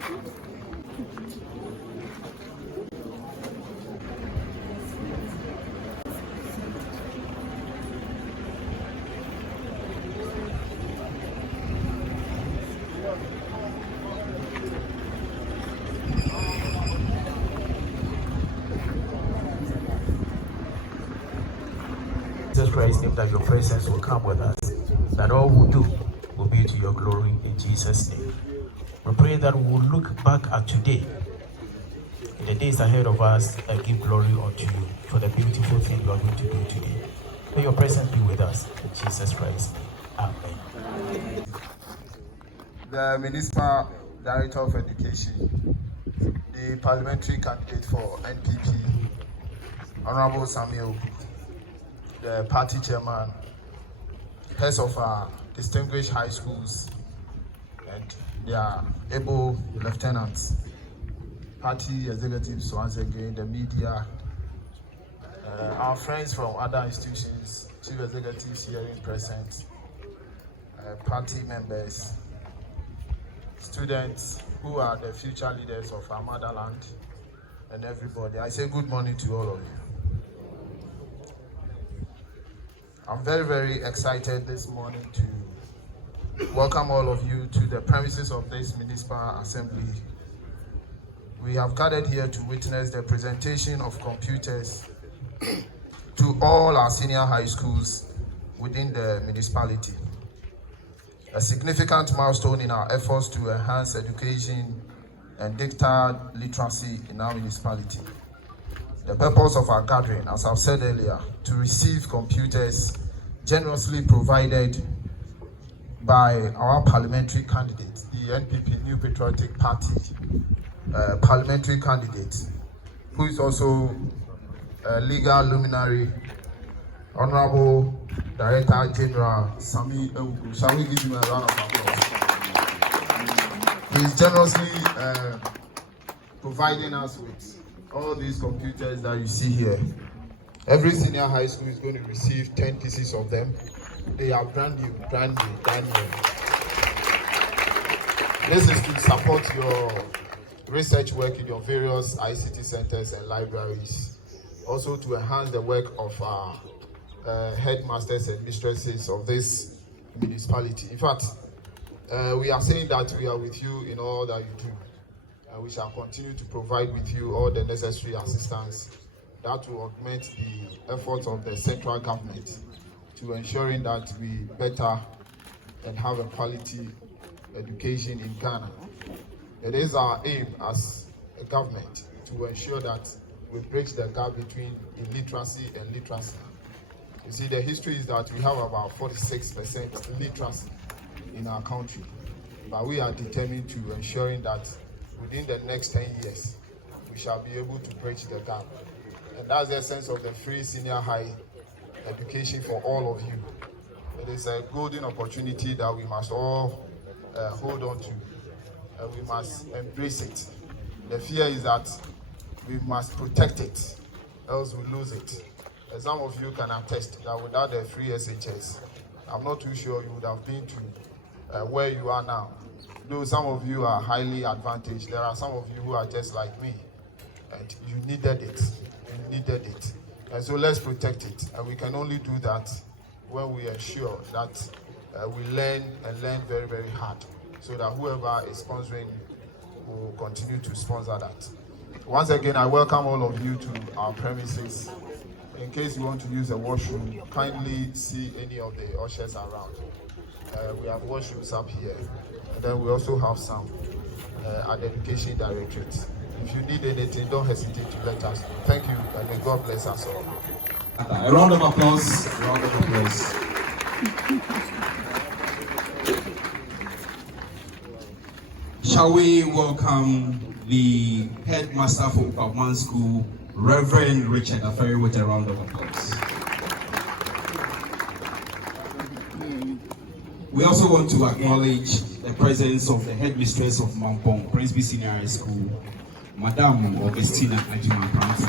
Jesus Christ's name, that your presence will come with us, that all we do will be to your glory in Jesus' name. We pray that we will look back at today, in the days ahead of us, and give glory unto you for the beautiful thing you are going to do today. May your presence be with us in Jesus Christ. Amen. The Municipal Director of Education, the parliamentary candidate for NPP, Honorable Sammi Awuku, the party chairman, heads of our distinguished high schools, and their able lieutenants, party executives once again, the media, our friends from other institutions, chief executives here in present, party members, students who are the future leaders of our motherland, and everybody. I say good morning to all of you. I'm very, very excited this morning to welcome all of you to the premises of this municipal assembly. We have gathered here to witness the presentation of computers to all our senior high schools within the municipality. A significant milestone in our efforts to enhance education and digital literacy in our municipality. The purpose of our gathering, as I've said earlier, to receive computers generously provided by our parliamentary candidate, the NPP New Patriotic Party parliamentary candidate, who is also a legal luminary, Honorable Director General Sammi Awuku. Shall we give him a round of applause? He is generously providing us with all these computers that you see here. Every senior high school is going to receive 10 pieces of them. They are brand new. This is to support your research work in your various ICT centers and libraries. Also to enhance the work of our headmasters and mistresses of this municipality. In fact, we are saying that we are with you in all that you do. And we shall continue to provide with you all the necessary assistance that will augment the efforts of the central government to ensuring that we better and have a quality education in Ghana. It is our aim as a government to ensure that we bridge the gap between illiteracy and literacy. You see, the history is that we have about 46% literacy in our country, but we are determined to ensuring that within the next 10 years, we shall be able to bridge the gap. And that's the essence of the free senior high education for all of you. It is a golden opportunity that we must all hold on to. We must embrace it. The fear is that we must protect it, else we lose it. As some of you can attest that without the free SHS, I'm not too sure you would have been to where you are now. Though some of you are highly advantaged, there are some of you who are just like me, and you needed it. And so let's protect it. And we can only do that when we ensure that we learn very, very hard, so that whoever is sponsoring will continue to sponsor that. Once again, I welcome all of you to our premises. In case you want to use a washroom, kindly see any of the ushers around. We have washrooms up here. And then we also have some at the Education Directorate. If you need anything, don't hesitate to let us know. Thank you, and may God bless us all. A round of applause. Shall we welcome the headmaster for Upper School, Reverend Richard Aferi, with a round of applause. We also want to acknowledge the presence of the headmistress of Mampong, Presby Senior High School, Madam Augustina Ajuma Pranti.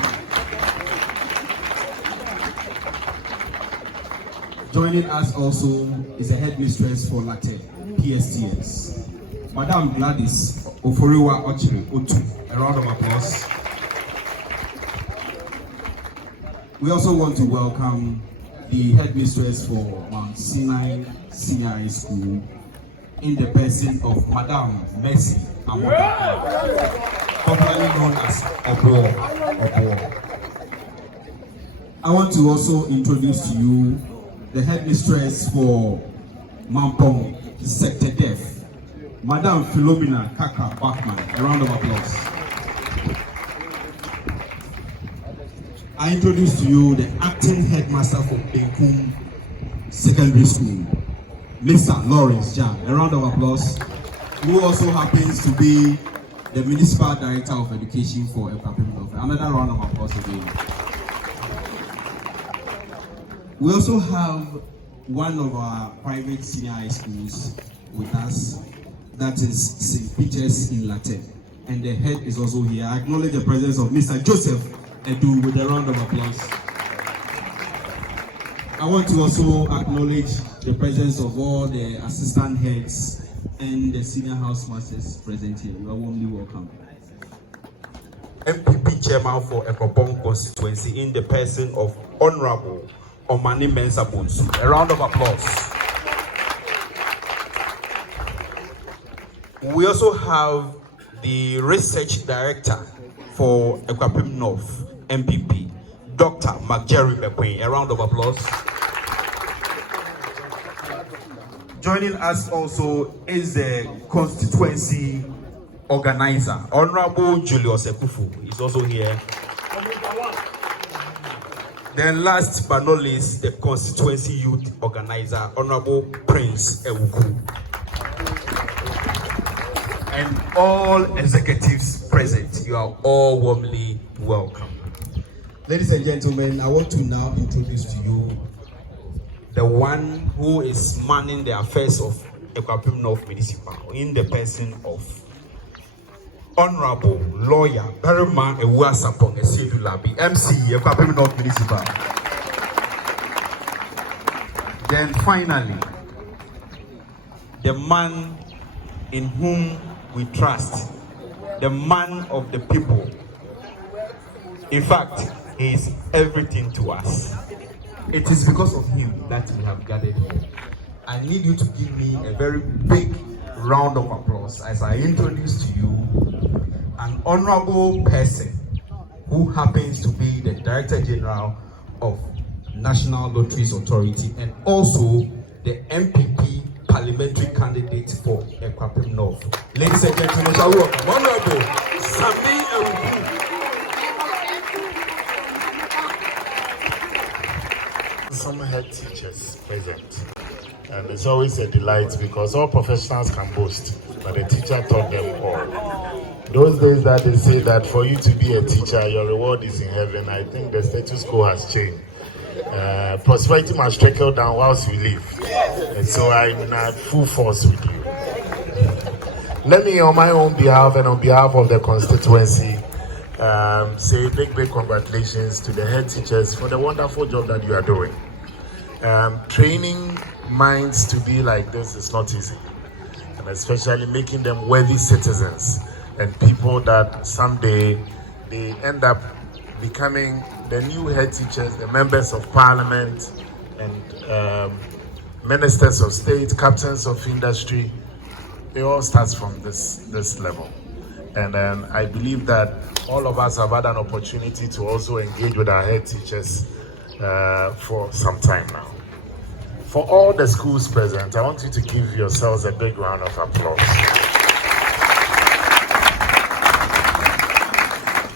Joining us also is the headmistress for Latte, PSTS, Madam Gladys Oforiwa Ochiri Otu. A round of applause. We also want to welcome the headmistress for Mount Sinai Senior High School in the person of Madam Mercy Amoka, popularly known as Obo. I want to also introduce to you the headmistress for Mampong Sector Deaf, Madam Philomena Kaka Bachman. A round of applause. I introduce to you the acting headmaster for Benkum Secondary School, Mr. Lawrence Jan. A round of applause. Who also happens to be the Municipal Director of Education for Ekwapim. Another round of applause again. We also have one of our private senior high schools with us, that is St. Peter's in Latin. And the head is also here. I acknowledge the presence of Mr. Joseph Edu with a round of applause. I want to also acknowledge the presence of all the assistant heads and the senior housemasters present here. You are warmly welcome. MPP Chairman for Ekropong constituency in the person of Honorable Omani Mensah Bonsu. A round of applause. We also have the research director for Ekwapim North, MPP, Dr. McJerry Bequin. A round of applause. Joining us also is the constituency organizer, Honorable Julius Ekufu is also here. Then last but not least, the constituency youth organizer, Honorable Prince Awuku. And all executives present, you are all warmly welcome. Ladies and gentlemen, I want to now introduce to you the one who is manning the affairs of Ekwapim North Municipal in the person of Honorable Lawyer Berima Ewuasapong Esedulabi, MC Ekwapim North Municipal. Then finally, the man in whom we trust, the man of the people. In fact, he is everything to us. It is because of him that we have gathered here. I need you to give me a very big round of applause as I introduce to you an honorable person who happens to be the Director General of National Lotteries Authority and also the MPP parliamentary candidate for Ekwapim North. Ladies and gentlemen, shall we welcome Honorable Sammi Awuku. Some head teachers present, and it's always a delight because all professionals can boast, but the teacher taught them all. Those days that they say that for you to be a teacher, your reward is in heaven, I think the status quo has changed. Prosperity must trickle down whilst we live, and so I'm in full force with you. Let me, on my own behalf and on behalf of the constituency, say big congratulations to the head teachers for the wonderful job that you are doing. Training minds to be like this is not easy, and especially making them worthy citizens and people that someday they end up becoming the new head teachers, the members of parliament, and ministers of state, captains of industry. It all starts from this level. And I believe that all of us have had an opportunity to also engage with our head teachers for some time now. For all the schools present, I want you to give yourselves a big round of applause.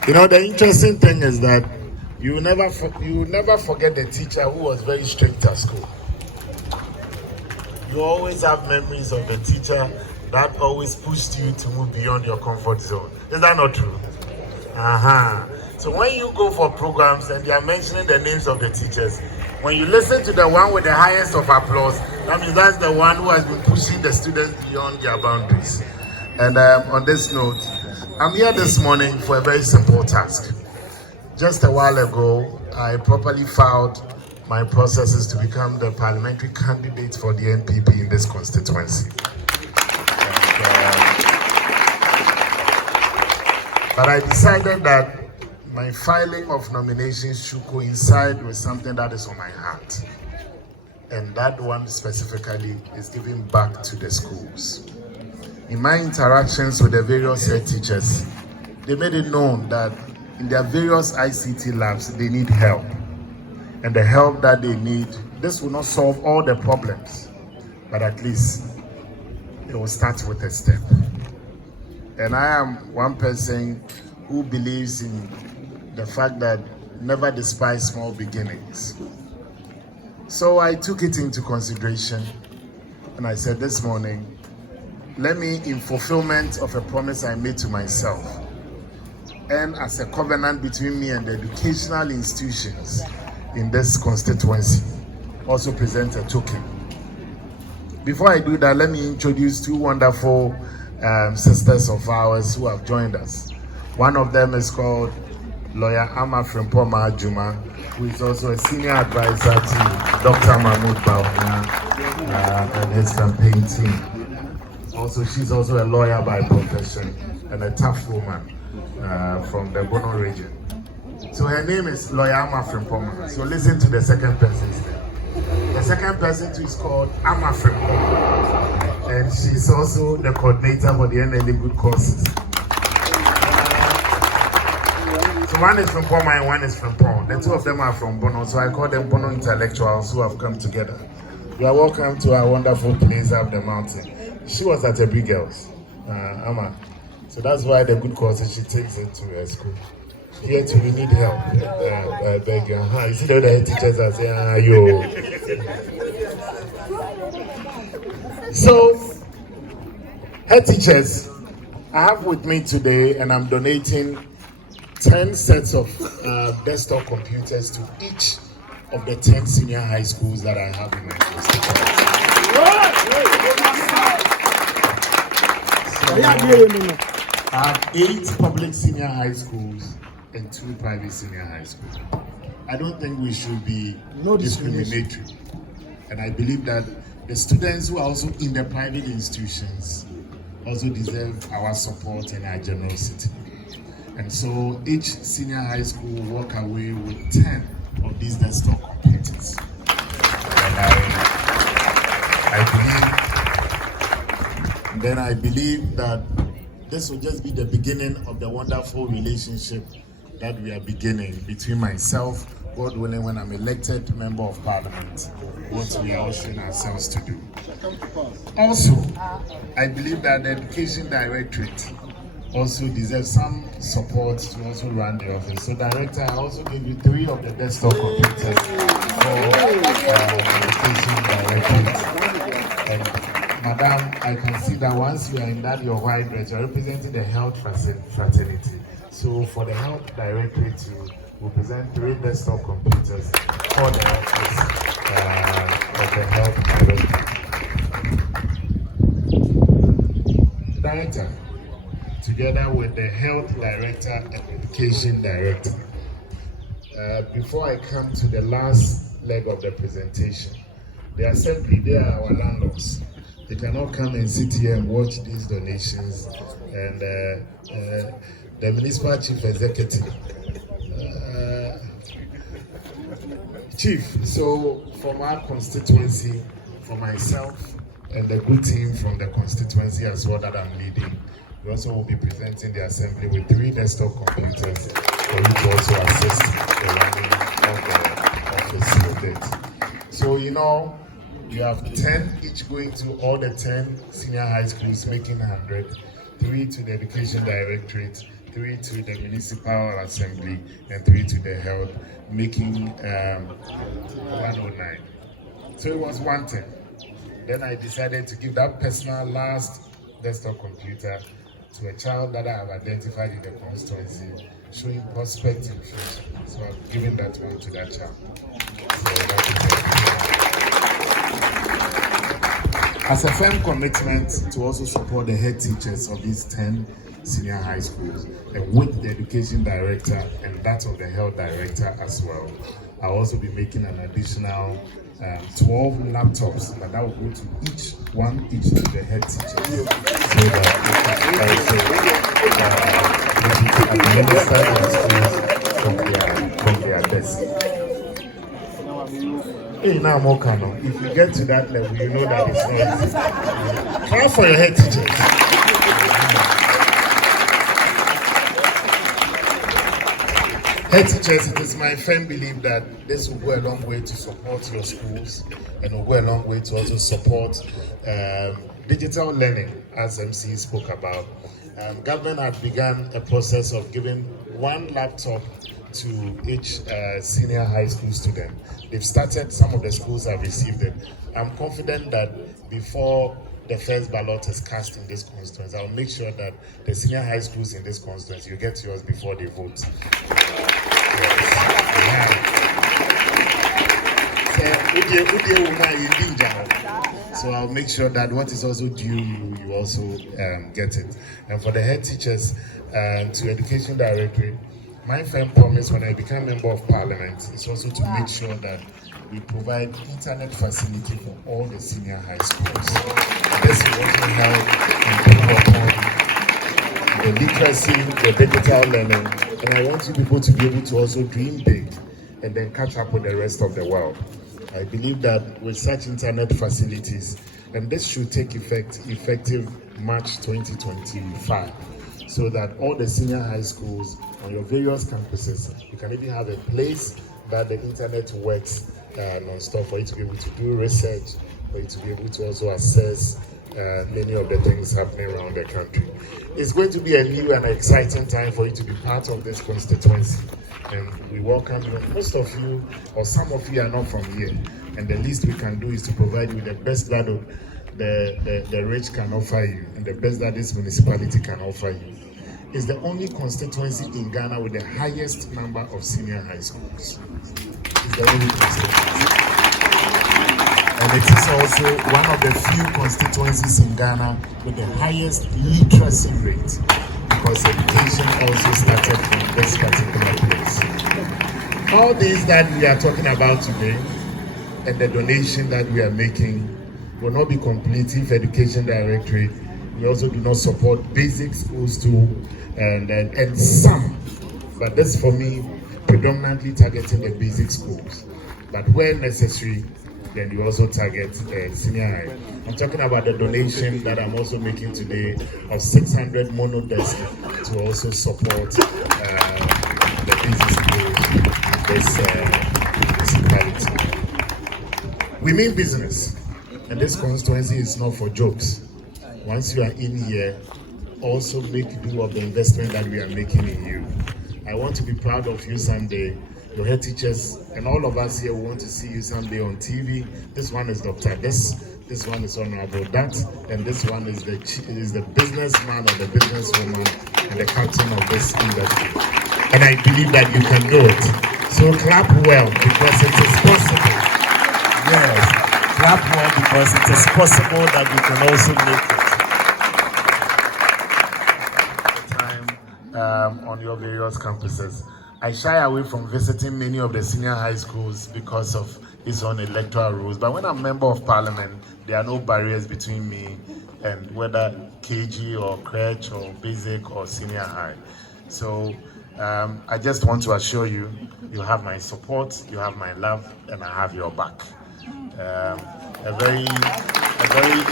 You know, the interesting thing is that you never forget the teacher who was very strict at school. You always have memories of the teacher that always pushed you to move beyond your comfort zone. Is that not true? So when you go for programs and they are mentioning the names of the teachers, when you listen to the one with the highest of applause, that means that's the one who has been pushing the students beyond their boundaries. And on this note, I'm here this morning for a very simple task. Just a while ago, I properly filed my processes to become the parliamentary candidate for the NPP in this constituency. And, But I decided that my filing of nominations should coincide with something that is on my heart. And that one specifically is giving back to the schools. In my interactions with the various head teachers, they made it known that in their various ICT labs, they need help. And the help that they need, this will not solve all the problems, but at least it will start with a step. And I am one person who believes in the fact that never despise small beginnings. So I took it into consideration and I said this morning, let me, in fulfillment of a promise I made to myself, and as a covenant between me and the educational institutions in this constituency, also present a token. Before I do that, let me introduce two wonderful sisters of ours who have joined us. One of them is called Lawyer Ama Frimpoma Juma, who is also a senior advisor to Dr. Mahmoud Bawumia and his campaign team. Also, she's also a lawyer by profession and a tough woman from the Bono region. So her name is Lawyer Ama Frimpoma. So listen to the second person's name. The second person too is called Ama Frimpoma, and she's also the coordinator for the NLA Good Courses. So one is from Poma and one is from Pong. The two of them are from Bono, so I call them Bono intellectuals who have come together. You are welcome to our wonderful place up the mountain. She was at Every Girls, Ama. So that's why the good courses she takes it to her school. Here too, we need help. I beg you. You see the other teachers are saying, yo. So, head teachers, I have with me today, and I'm donating 10 sets of desktop computers to each of the 10 senior high schools that I have in my constituency. So, I have 8 public senior high schools and 2 private senior high schools. I don't think we should be discriminatory. And I believe that the students who are also in the private institutions also deserve our support and our generosity. And so each senior high school will walk away with 10 of these desktop computers. And I believe that this will just be the beginning of the wonderful relationship that we are beginning between myself, God willing, when I'm elected member of parliament, what we are ushering ourselves to do. Also, I believe that the Education Directorate also deserves some support to also run the office. So Director, I also gave you 3 of the desktop computers for Education Directorate. And Madam, I can see that once you are in that your white dress, you are representing the health fraternity. So for the health directorate to represent 3 desktop computers for the office of the health director, together with the health director and education director. Before I come to the last leg of the presentation, the assembly, they are our landlords. They cannot come and sit here and watch these donations. And the municipal chief executive, chief, so from our constituency, for myself and the good team from the constituency as well that I'm leading, we also will be presenting the assembly with 3 desktop computers for you to also assist the running of the seal date. So, you know, you have 10 each going to all the 10 senior high schools, making 100, 3 to the education directorate, 3 to the municipal assembly, and 3 to the health, making 109. So it was 110. Then I decided to give that personal last desktop computer to a child that I have identified in the constituency, showing prospect in future. So I've given that one to that child. So as a firm commitment to also support the head teachers of these 10 senior high schools, and with the education director and that of the health director as well, I'll also be making an additional 12 laptops, but that will go to each to the head teacher. So that administer their schools from their desk. Hey, now more canon. If you get to that level, you know that it's not easy. Clap for your head teachers. Head teachers, it is my firm belief that this will go a long way to support your schools and will go a long way to also support digital learning, as MC spoke about. Government had begun a process of giving one laptop to each senior high school student. They've started, some of the schools have received it. I'm confident that before the first ballot is cast in this constituency, I'll make sure that the senior high schools in this constituency, you get yours before they vote. So I'll make sure that what is also due, you also get it. And for the head teachers to Education Directorate, my firm promise when I become Member of Parliament is also to make sure that we provide internet facility for all the senior high schools. This will also help improve upon the literacy, the digital learning, and I want you people to be able to also dream big and then catch up with the rest of the world. I believe that with such internet facilities, and this should take effective March 2025, so that all the senior high schools on your various campuses, you can even have a place that the internet works non-stop for you to be able to do research, for you to be able to also assess many of the things happening around the country. It's going to be a new and exciting time for you to be part of this constituency. And we welcome you. Most of you, or some of you, are not from here. And the least we can do is to provide you the best that the rich can offer you, and the best that this municipality can offer you. It's the only constituency in Ghana with the highest number of senior high schools. It's the only constituency. And it is also one of the few constituencies in Ghana with the highest literacy rate, because education also started from this particular place. All these that we are talking about today and the donation that we are making will not be complete if Education Directorate, we also do not support basic schools too, and some, but this for me, predominantly targeting the basic schools. But where necessary, then we also target senior high. I'm talking about the donation that I'm also making today of 600 mono desks to also support the basic schools in this municipality. We mean business, and this constituency is not for jokes. Once you are in here, also make do of the investment that we are making in you. I want to be proud of you someday. Your head teachers and all of us here want to see you someday on TV. This one is Dr. This one is Honorable That, and this one is the businessman or the businesswoman and the captain of this industry. And I believe that you can do it. So clap well, because it is possible. Yes, clap well, because it is possible that you can also make it. On your various campuses. I shy away from visiting many of the senior high schools because of its own electoral rules. But when I'm a member of parliament, there are no barriers between me and whether KG or crèche or basic or senior high. So I just want to assure you, you have my support, you have my love, and I have your back. A very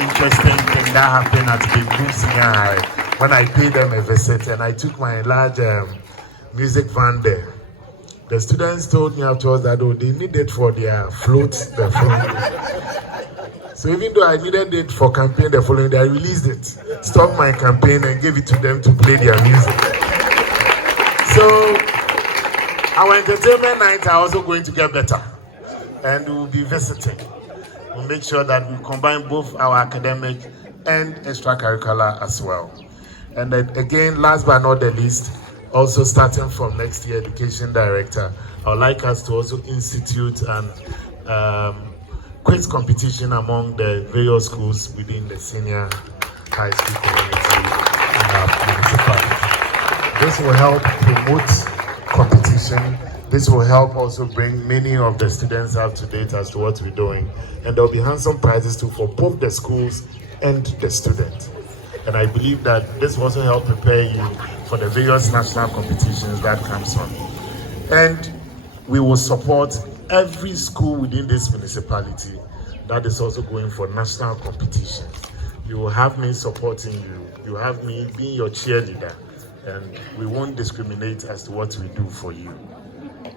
interesting thing that happened at Big Senior High when I paid them a visit, and I took my large music van there. The students told me afterwards that they need it for their float the following day. So even though I needed it for campaign the following day, I released it, stopped my campaign and gave it to them to play their music. So our entertainment nights are also going to get better, and we will be visiting. We'll make sure that we combine both our academic and extracurricular as well. And then again, last but not the least, also starting from next year, Education Director, I would like us to also institute an quiz competition among the various schools within the senior high school community in our municipality. This will help promote competition. This will help also bring many of the students up to date as to what we're doing. And there will be handsome prizes too for both the schools and the students. And I believe that this will also help prepare you for the various national competitions that comes on. And we will support every school within this municipality that is also going for national competitions. You will have me supporting you. You have me being your cheerleader. And we won't discriminate as to what we do for you.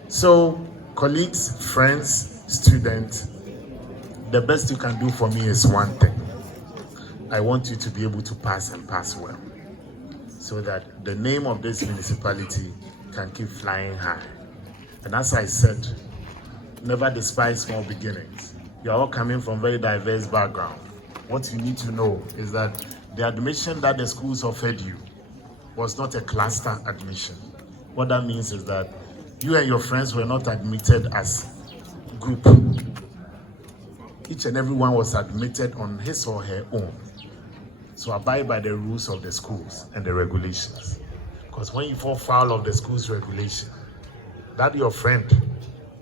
So, colleagues, friends, students, the best you can do for me is one thing. I want you to be able to pass and pass well, so that the name of this municipality can keep flying high. And as I said, never despise small beginnings. You are all coming from very diverse backgrounds. What you need to know is that the admission that the schools offered you was not a cluster admission. What that means is that you and your friends were not admitted as a group. Each and every one was admitted on his or her own. So abide by the rules of the schools and the regulations. Because when you fall foul of the school's regulation, that your friend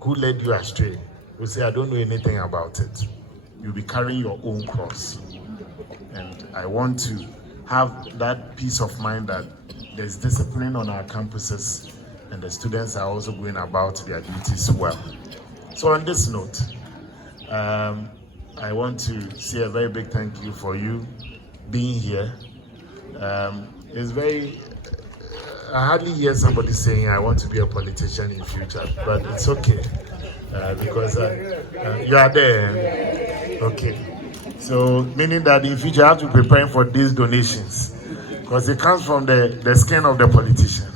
who led you astray will say, I don't know anything about it. You'll be carrying your own cross. And I want to have that peace of mind that there's discipline on our campuses and the students are also going about their duties well. So on this note, I want to say a very big thank you for you being here. It's very, I hardly hear somebody saying I want to be a politician in future, but it's okay because you are there. Okay. So meaning that in future I have to be preparing for these donations because it comes from the skin of the politician.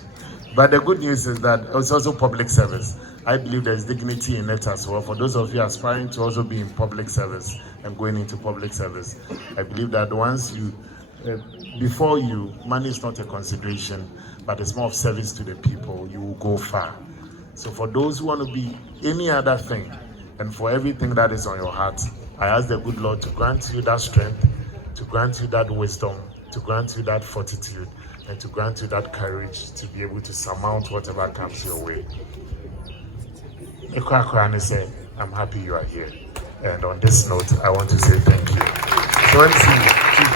But the good news is that it's also public service. I believe there's dignity in it as well. For those of you aspiring to also be in public service and going into public service, I believe that once you, before you, money is not a consideration, but it's more of service to the people, you will go far. So for those who want to be any other thing, and for everything that is on your heart, I ask the good Lord to grant you that strength, to grant you that wisdom, to grant you that fortitude, and to grant you that courage to be able to surmount whatever comes your way. I'm happy you are here. And on this note, I want to say thank you. So MC,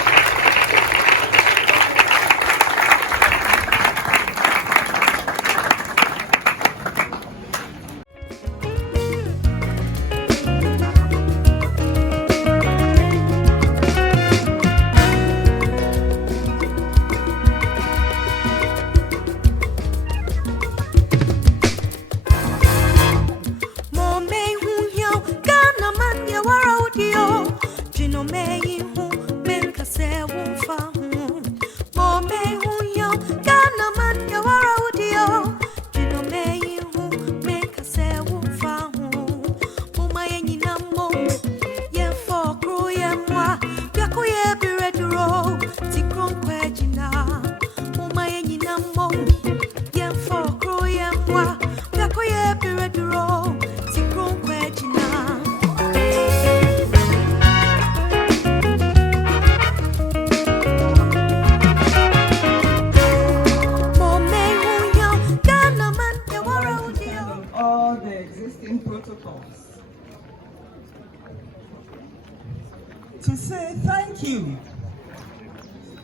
to say thank you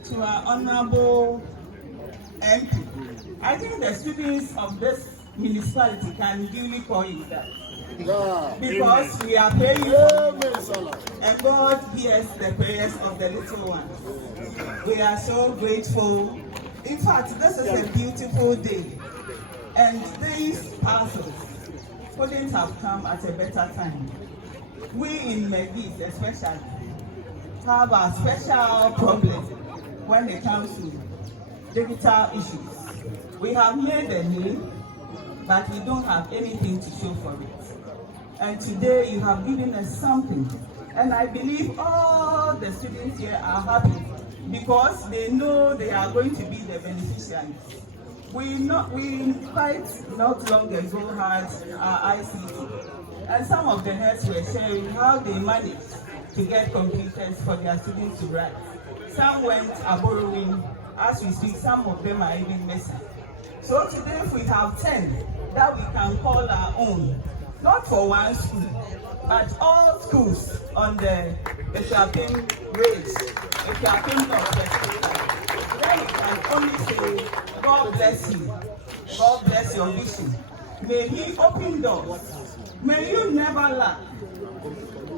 to our honorable MP. I think the students of this municipality can duly call you that. Yeah. Because we are paying you, and God hears the prayers of the little ones. We are so grateful. In fact, this is a beautiful day, and these parcels couldn't have come at a better time. We in Megis especially have a special problem when it comes to digital issues. We have made a name, but we don't have anything to show for it. And today you have given us something. And I believe all the students here are happy because they know they are going to be the beneficiaries. We quite not long ago had our ICT. And some of the heads were sharing how they managed to get computers for their students to write. Some went borrowing. As we speak, some of them are even missing. So today if we have 10 that we can call our own, not for one school, but all schools on the Eshapin race, Eshapin North, where you can only say, God bless you, God bless your vision. May He open doors. May you never lack.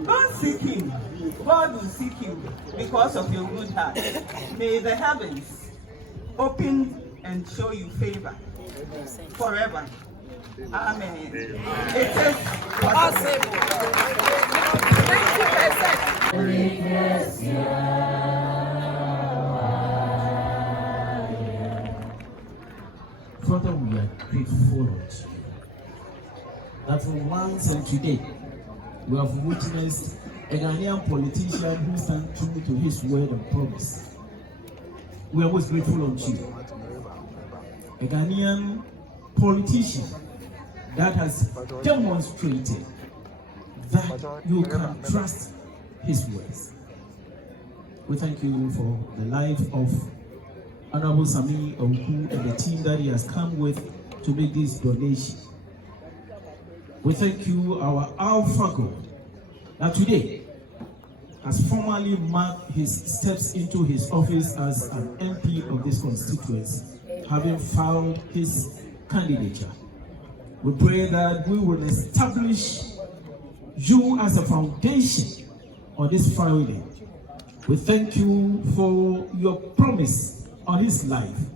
Don't seek Him. God will seek you because of your good heart. May the heavens open and show you favor forever. Amen. It is possible. Father, we are grateful unto you that for once and today we have witnessed a Ghanaian politician who stands true to his word and promise. We are always grateful unto you. A Ghanaian politician that has demonstrated that you can trust his words. We thank you for the life of Honorable Sammi Awuku and the team that he has come with to make this donation. We thank you, our Alpha God, that today has formally marked his steps into his office as an MP of this constituency, having filed his candidature. We pray that we will establish you as a foundation on this Friday. We thank you for your promise on his life.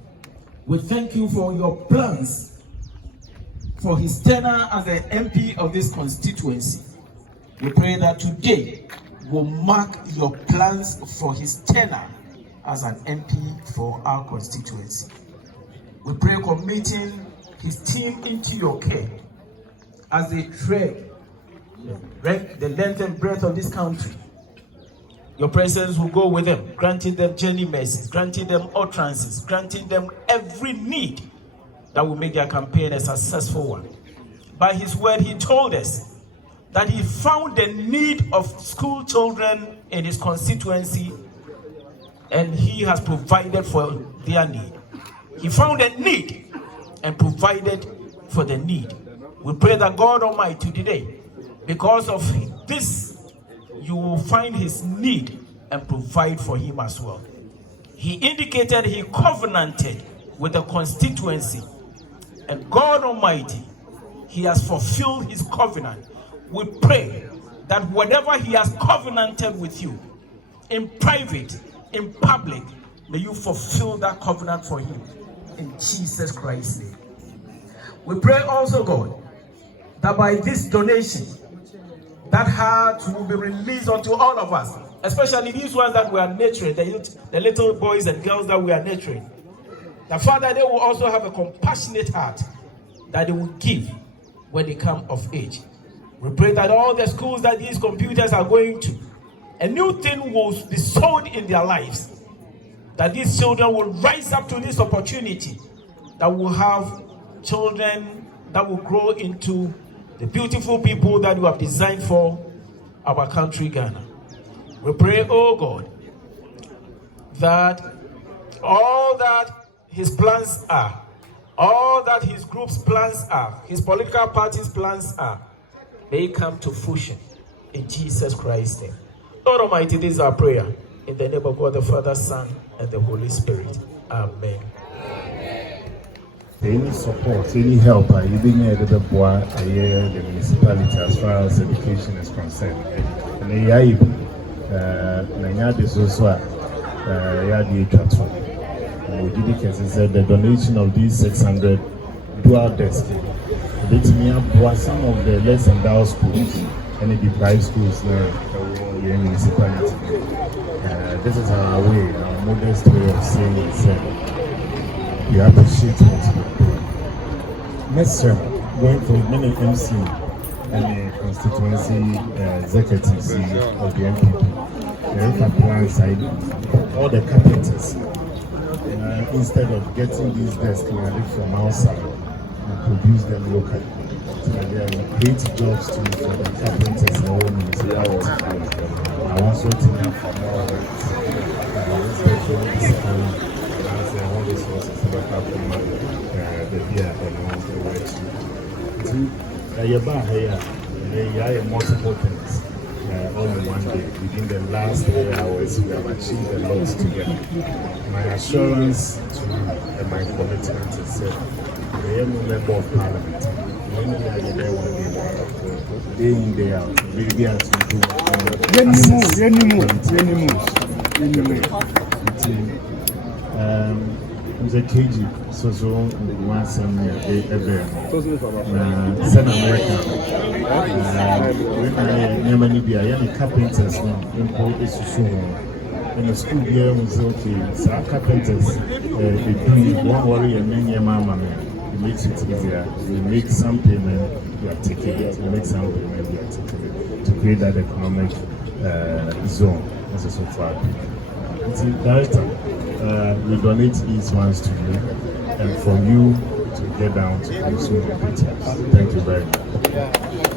We thank you for your plans for his tenure as an MP of this constituency. We pray that today will mark your plans for his tenure as an MP for our constituency. We pray committing his team into your care as they tread the length and breadth of this country. Your presence will go with them, granting them journey mercies, granting them utterances, granting them every need that will make their campaign a successful one. By his word, he told us that he found the need of school children in his constituency, and he has provided for their need. He found a need and provided for the need. We pray that God Almighty today, because of this, you will find his need and provide for him as well. He indicated he covenanted with the constituency, and God Almighty, he has fulfilled his covenant. We pray that whatever he has covenanted with you, in private, in public, may you fulfill that covenant for him. In Jesus Christ's name. We pray also, God, that by this donation, that heart will be released unto all of us, especially these ones that we are nurturing, the little boys and girls that we are nurturing. The Father, they will also have a compassionate heart that they will give when they come of age. We pray that all the schools that these computers are going to, a new thing will be sown in their lives, that these children will rise up to this opportunity, that will have children that will grow into the beautiful people that you have designed for our country, Ghana. We pray, oh God, that all that his plans are, all that his group's plans are, his political party's plans are, may come to fruition in Jesus Christ's name. Lord Almighty, this is our prayer. In the name of God, the Father, Son, and the Holy Spirit. Amen. Any support, any help, even the boy, the municipality as far as education is concerned. And this also said the donation of these 600 dual desks. Some of the less endowed schools and the deprived schools in the municipality. This is our way, our modest way of saying it. We appreciate what you're doing. Next term, going for many MC and the constituency executives of the MPP, the local plan side, all the carpenters, instead of getting these desks from outside, we produce them locally. So there are great jobs too for the carpenters in our municipality. I also think that for more all resources that come from the beer and all the works. There are multiple things all in one day. Within the last 3 hours, we have achieved a lot together. My assurance to my commitment is that I am a member of parliament. Day in, day out, baby and I'm a KG, so one Sammi Awuku Esq. America. When I am carpenters now, in the school here was okay. So our carpenters, they do one worry and then your mama. It makes it easier. We make some payment, we are taking it. We make some payment, we are taking it to create that economic zone. This is so far. Director, we donate these ones to you, and for you to get down to consume the details. Thank you very much.